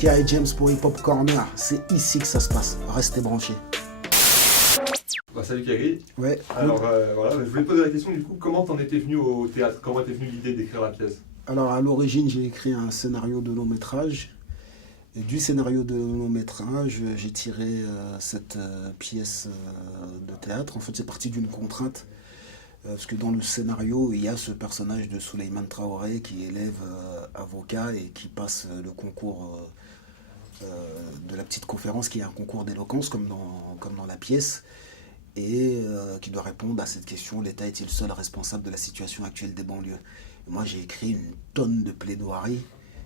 Kerry James pour Hip Hop Corner, c'est ici que ça se passe. Restez branchés. Bah, salut Kerry. Ouais. Alors voilà, je voulais te poser la question du coup, comment t'en étais venu au théâtre? Comment t'es venu l'idée d'écrire la pièce? Alors à l'origine, j'ai écrit un scénario de long métrage. Et du scénario de long métrage, j'ai tiré cette pièce de théâtre. En fait, c'est parti d'une contrainte. Parce que dans le scénario, il y a ce personnage de Souleymane Traoré qui est élève avocat et qui passe le concours de la petite conférence qui est un concours d'éloquence comme dans la pièce et qui doit répondre à cette question: l'État est-il seul responsable de la situation actuelle des banlieues? Et moi j'ai écrit une tonne de plaidoiries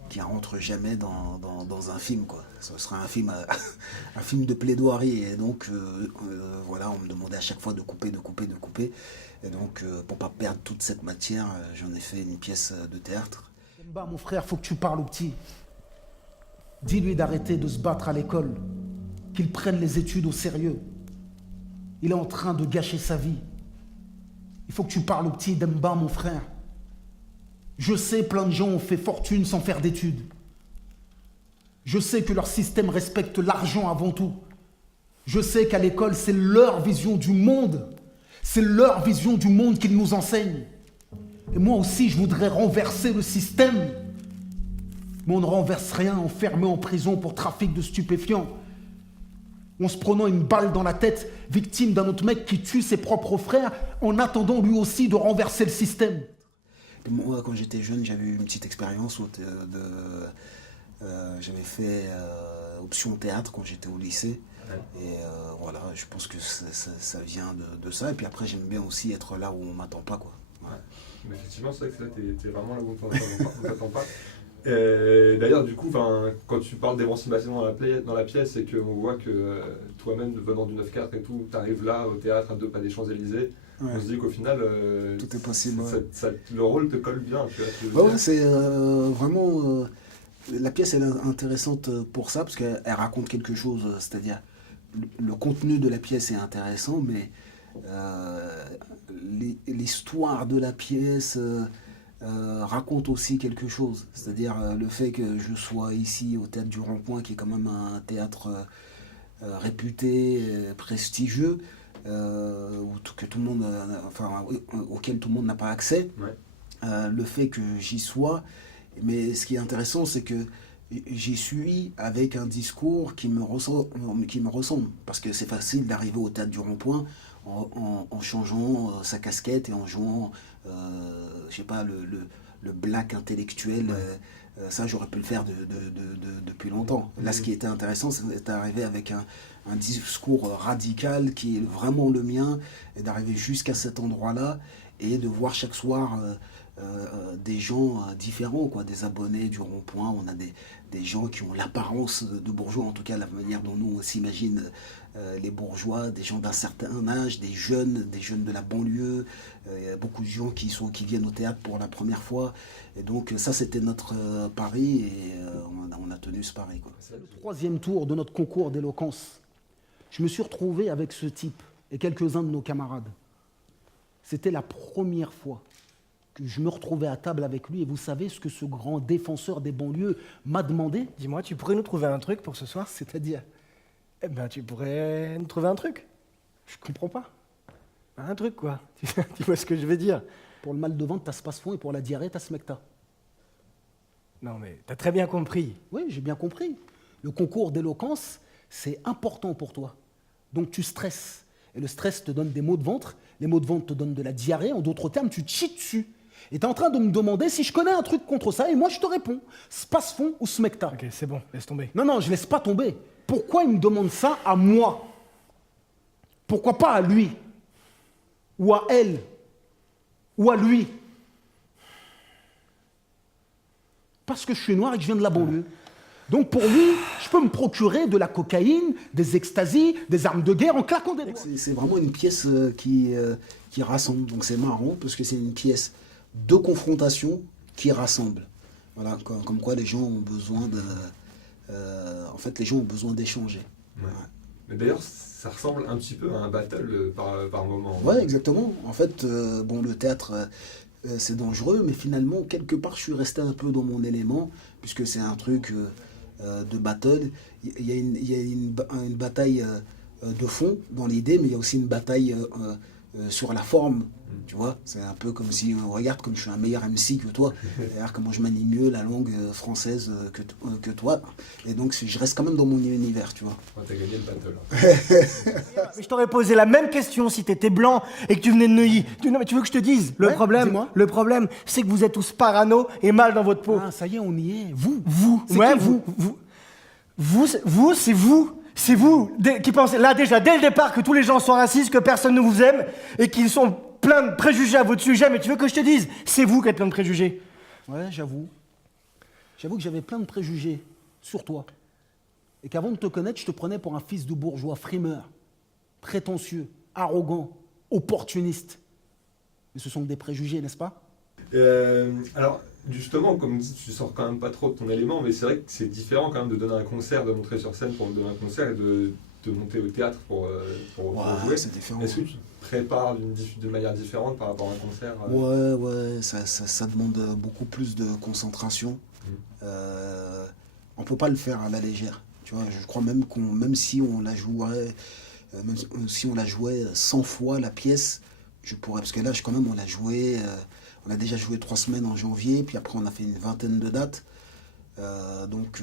qui ne rentrent jamais dans un film, quoi. Ce sera un film, un film de plaidoirie. Et donc voilà, on me demandait à chaque fois de couper. Et donc pour pas perdre toute cette matière, j'en ai fait une pièce de théâtre. Demba, mon frère, faut que tu parles au petit. Dis-lui d'arrêter de se battre à l'école, qu'il prenne les études au sérieux. Il est en train de gâcher sa vie. Il faut que tu parles au petit Demba, mon frère. Je sais, plein de gens ont fait fortune sans faire d'études. Je sais que leur système respecte l'argent avant tout. Je sais qu'à l'école, c'est leur vision du monde. C'est leur vision du monde qu'ils nous enseignent. Et moi aussi, je voudrais renverser le système. Mais on ne renverse rien enfermé en prison pour trafic de stupéfiants. En se prenant une balle dans la tête, victime d'un autre mec qui tue ses propres frères, en attendant lui aussi de renverser le système. Moi, quand j'étais jeune, j'avais eu une petite expérience j'avais fait option théâtre quand j'étais au lycée. Ouais. Et voilà, je pense que ça vient de ça. Et puis après, j'aime bien aussi être là où on m'attend pas, quoi. Ouais. Mais effectivement, c'est vrai que là, t'es vraiment là où on t'attend pas. D'ailleurs, du coup, quand tu parles d'émancipation dans la pièce, c'est qu'on voit que toi-même, venant du 9-4 et tout, t'arrives là au théâtre à 2 pas des Champs-Élysées. Ouais. On se dit qu'au final, tout est possible. Le rôle te colle bien. Tu vois, ouais, c'est vraiment... la pièce, elle est intéressante pour ça, parce qu'elle raconte quelque chose. C'est-à-dire, le contenu de la pièce est intéressant, mais l'histoire de la pièce raconte aussi quelque chose. C'est-à-dire, le fait que je sois ici au Théâtre du Rond-Point, qui est quand même un théâtre réputé, prestigieux, que tout le monde, auquel tout le monde n'a pas accès. Ouais. Le fait que j'y sois, mais ce qui est intéressant, c'est que j'y suis avec un discours qui me ressemble, parce que c'est facile d'arriver au Théâtre du Rond-Point en changeant sa casquette et en jouant, je sais pas, le black intellectuel. Ouais. Ça, j'aurais pu le faire depuis longtemps. Là, ce qui était intéressant, c'est d'arriver avec un discours radical qui est vraiment le mien, et d'arriver jusqu'à cet endroit-là et de voir chaque soir des gens différents, quoi, des abonnés du Rond-Point. On a des gens qui ont l'apparence de bourgeois, en tout cas la manière dont nous on s'imagine les bourgeois, des gens d'un certain âge, des jeunes de la banlieue. Il y a beaucoup de gens qui viennent au théâtre pour la première fois. Et donc ça, c'était notre pari, et on a tenu ce pari, quoi. C'est le 3e tour de notre concours d'éloquence. Je me suis retrouvé avec ce type et quelques-uns de nos camarades. C'était la première fois que je me retrouvais à table avec lui, et vous savez ce que ce grand défenseur des banlieues m'a demandé? Dis-moi, tu pourrais nous trouver un truc pour ce soir? C'est-à-dire? Eh ben, tu pourrais nous trouver un truc. Je comprends pas. Un truc, quoi. Tu vois ce que je veux dire? Pour le mal de ventre, t'as Spasfon, et pour la diarrhée, t'as Smecta. Non, mais t'as très bien compris. Oui, j'ai bien compris. Le concours d'éloquence, c'est important pour toi. Donc tu stresses. Et le stress te donne des maux de ventre. Les maux de ventre te donnent de la diarrhée. En d'autres termes, tu te chies dessus. Et tu es en train de me demander si je connais un truc contre ça, et moi je te réponds. Spasfon ou Smecta. Ok, c'est bon, laisse tomber. Non, je laisse pas tomber. Pourquoi il me demande ça à moi? Pourquoi pas à lui? Ou à elle? Ou à lui? Parce que je suis noir et que je viens de la banlieue. Donc pour lui, je peux me procurer de la cocaïne, des extasies, des armes de guerre en claquant des doigts. C'est vraiment une pièce qui rassemble. Donc c'est marrant, parce que c'est une pièce de confrontation qui rassemble. Voilà, comme quoi les gens ont besoin en fait, les gens ont besoin d'échanger. Ouais. Ouais. Mais d'ailleurs, ça ressemble un petit peu à un battle par moment. Ouais, exactement. En fait, le théâtre, c'est dangereux, mais finalement, quelque part, je suis resté un peu dans mon élément, puisque c'est un truc de battle. Il y a une bataille de fond dans l'idée, mais il y a aussi une bataille sur la forme. Tu vois, c'est un peu comme si, regarde, comme je suis un meilleur MC que toi, regarde comment je manie mieux la langue française que toi. Et donc, je reste quand même dans mon univers, tu vois. Ouais, t'as gagné le battle. Mais je t'aurais posé la même question si t'étais blanc et que tu venais de Neuilly. Non, mais tu veux que je te dise Ouais, dis-moi. Le problème, c'est que vous êtes tous parano et mal dans votre peau. Ah, ça y est, on y est. Vous. Vous, C'est ouais, qui, vous c'est vous. C'est vous qui pensez, là déjà, dès le départ, que tous les gens sont racistes, que personne ne vous aime et qu'ils sont plein de préjugés à votre sujet. Mais tu veux que je te dise, c'est vous qui êtes plein de préjugés. Ouais, j'avoue. J'avoue que j'avais plein de préjugés sur toi. Et qu'avant de te connaître, je te prenais pour un fils de bourgeois frimeur, prétentieux, arrogant, opportuniste. Mais ce sont que des préjugés, n'est-ce pas? Alors, justement, comme dit, tu sors quand même pas trop de ton élément, mais c'est vrai que c'est différent quand même de donner un concert, de montrer sur scène pour donner un concert et de monter au théâtre pour jouer. C'est différent. Est-ce que tu te prépares d'une manière différente par rapport à un concert Ouais, ça demande beaucoup plus de concentration. On peut pas le faire à la légère. Tu vois, je crois même même si on la jouait, même si on la jouait 100 fois la pièce, je pourrais, parce que là, quand même, on a déjà joué 3 semaines en janvier, puis après on a fait une vingtaine de dates. Donc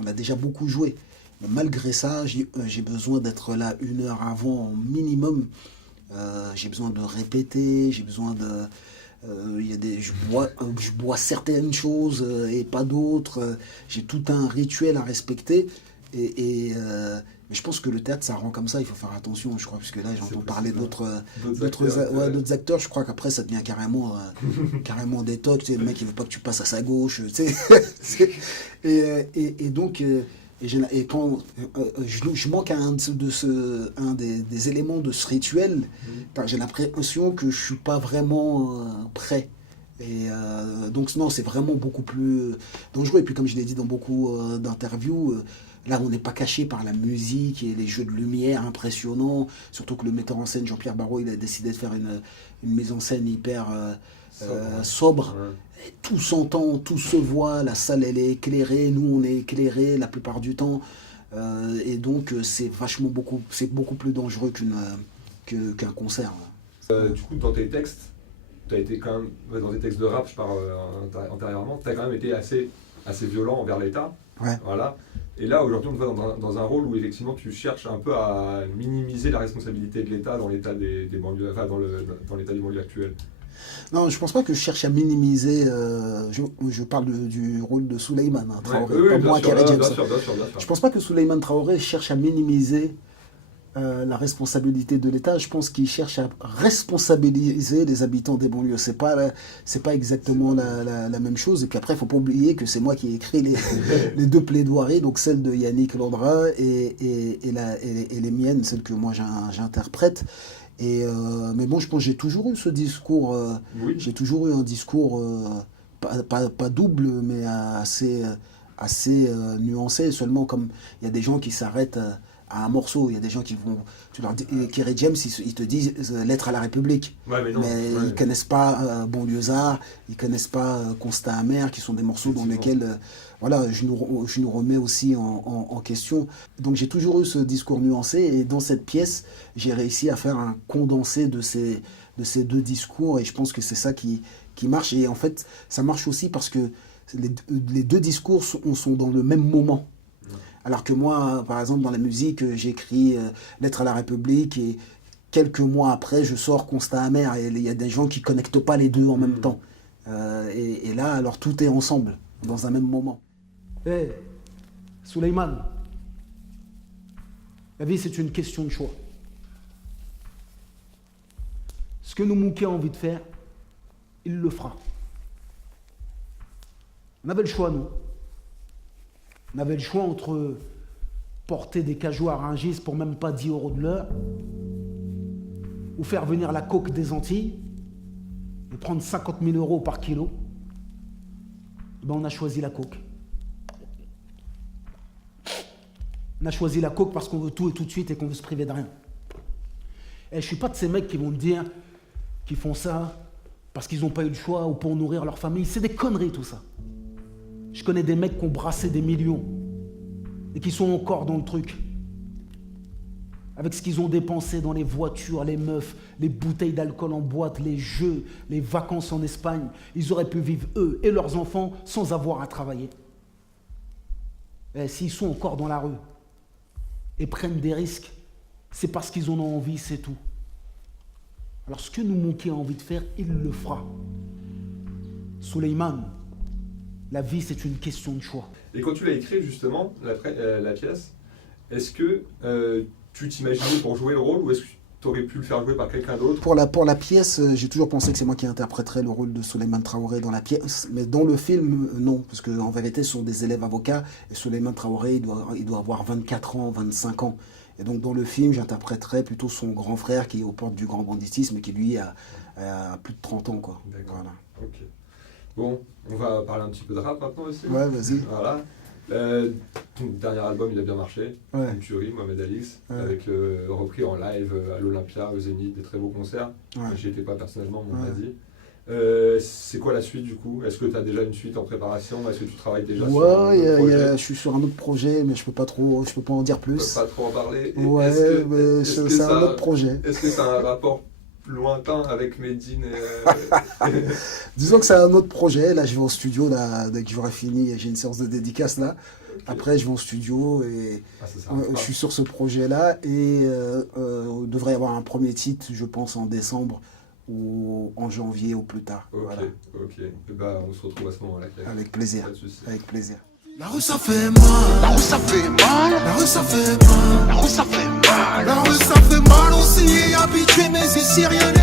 on a déjà beaucoup joué. Mais malgré ça, j'ai besoin d'être là 1 heure avant minimum. J'ai besoin de répéter, j'ai besoin de... je bois certaines choses et pas d'autres. J'ai tout un rituel à respecter. Mais je pense que le théâtre, ça rend comme ça, il faut faire attention, je crois, parce que là, j'entends parler d'autres acteurs, je crois qu'après, ça devient carrément des tocs, tu sais, le mec, il veut pas que tu passes à sa gauche, tu sais. Et donc, quand je manque à un des éléments de ce rituel, j'ai l'impression que je suis pas vraiment prêt. Et donc non, c'est vraiment beaucoup plus dangereux. Et puis comme je l'ai dit dans beaucoup d'interviews, là on n'est pas caché par la musique et les jeux de lumière impressionnants. Surtout que le metteur en scène Jean-Pierre Barrault, il a décidé de faire une mise en scène hyper sobre. Ouais. Et tout s'entend, tout se voit, la salle elle est éclairée, nous on est éclairés la plupart du temps. Et donc c'est beaucoup plus dangereux qu'un concert. Du coup, dans tes textes, tu as été quand même, dans tes textes de rap, je parle antérieurement, tu as quand même été assez violent envers l'État. Ouais. Voilà. Et là, aujourd'hui, on te voit dans un rôle où effectivement tu cherches un peu à minimiser la responsabilité de l'État dans l'état des banlieues, enfin dans l'état des banlieues actuelles. Non, je pense pas que je cherche à minimiser. Je parle du rôle de Souleymane Traoré, Oui, pas bien moi, sûr, Kerry James. bien sûr. Je pense pas que Souleymane Traoré cherche à minimiser la responsabilité de l'État. Je pense qu'il cherche à responsabiliser les habitants des banlieues. C'est pas exactement la même chose. Et puis après, il faut pas oublier que c'est moi qui ai écrit les 2 plaidoiries, donc celle de Yannick Landra et les miennes, celles que moi j'interprète. Mais bon, je pense que j'ai toujours eu ce discours. Oui. J'ai toujours eu un discours pas double, mais assez nuancé. Seulement, comme il y a des gens qui s'arrêtent à un morceau, il y a des gens qui vont. Tu leur dis, Kerry James, ils te disent Lettre à la République. Ouais, mais non. Mais ils connaissent pas Banlieusard, ils connaissent pas Constat amer, qui sont des morceaux dans lesquels voilà, je nous remets aussi en question. Donc j'ai toujours eu ce discours nuancé, et dans cette pièce, j'ai réussi à faire un condensé de ces 2 discours, et je pense que c'est ça qui marche. Et en fait, ça marche aussi parce que les 2 discours sont dans le même moment. Alors que moi, par exemple, dans la musique, j'écris Lettre à la République, et quelques mois après, je sors Constat amer, et il y a des gens qui ne connectent pas les 2 en même temps. Et là, alors tout est ensemble, dans un même moment. Hé, Souleymane, la vie c'est une question de choix. Ce que Noumouké a envie de faire, il le fera. On avait le choix, nous. On avait le choix entre porter des cajots à Rungis pour même pas 10 € de l'heure, ou faire venir la coke des Antilles et prendre 50 000 € par kilo. Ben, on a choisi la coke. On a choisi la coke parce qu'on veut tout et tout de suite et qu'on veut se priver de rien. Et je suis pas de ces mecs qui vont te dire qu'ils font ça parce qu'ils n'ont pas eu le choix ou pour nourrir leur famille. C'est des conneries tout ça. Je connais des mecs qui ont brassé des millions et qui sont encore dans le truc. Avec ce qu'ils ont dépensé dans les voitures, les meufs, les bouteilles d'alcool en boîte, les jeux, les vacances en Espagne, ils auraient pu vivre eux et leurs enfants sans avoir à travailler. Et s'ils sont encore dans la rue et prennent des risques, c'est parce qu'ils en ont envie, c'est tout. Alors ce que nous Monkey a envie de faire, il le fera. Souleymane, la vie c'est une question de choix. Et quand tu l'as écrit justement, la pièce, est-ce que tu t'imaginais pour jouer le rôle ou est-ce que tu aurais pu le faire jouer par quelqu'un d'autre? Pour la pièce, j'ai toujours pensé que c'est moi qui interpréterais le rôle de Souleymane Traoré dans la pièce, mais dans le film, non, parce qu'en vérité, ce sont des élèves avocats, et Souleymane Traoré, il doit avoir 24 ans, 25 ans. Et donc dans le film, j'interpréterais plutôt son grand frère qui est aux portes du grand banditisme et qui lui a plus de 30 ans, quoi. D'accord, Voilà. ok. Bon, on va parler un petit peu de rap maintenant aussi. Ouais, vas-y. Voilà. Ton dernier album, il a bien marché. Ouais. Une tuerie, Mohamed Alix, Ouais. avec repris en live à l'Olympia, au Zénith, des très beaux concerts. Ouais. J'y étais pas personnellement, mais on m'a Ouais. dit. C'est quoi la suite du coup? Est-ce que tu as déjà une suite en préparation? Est-ce que tu travailles déjà sur un Ouais, autre projet? je suis sur un autre projet, mais je peux pas en dire Tu peux plus. pas trop en parler. Et Ouais, mais est-ce que c'est un ça- autre projet. Est-ce que ça a un rapport lointain avec Medine Disons que c'est un autre projet. Là, je vais au studio, là, dès que j'aurai fini, j'ai une séance de dédicace là. Après, je vais au studio et Ah, ça s'arrête je pas. suis sur ce projet-là. Et il devrait y avoir un premier titre, je pense, en décembre ou en janvier au plus tard. Ok, Voilà. ok. Et bah, on se retrouve à ce moment-là. Avec plaisir. Pas de soucis. Avec plaisir. La rue ça fait mal, la rue ça fait mal, la rue ça fait mal, la rue ça fait mal, la rue ça fait mal, on s'y est habitué mais ici rien n'est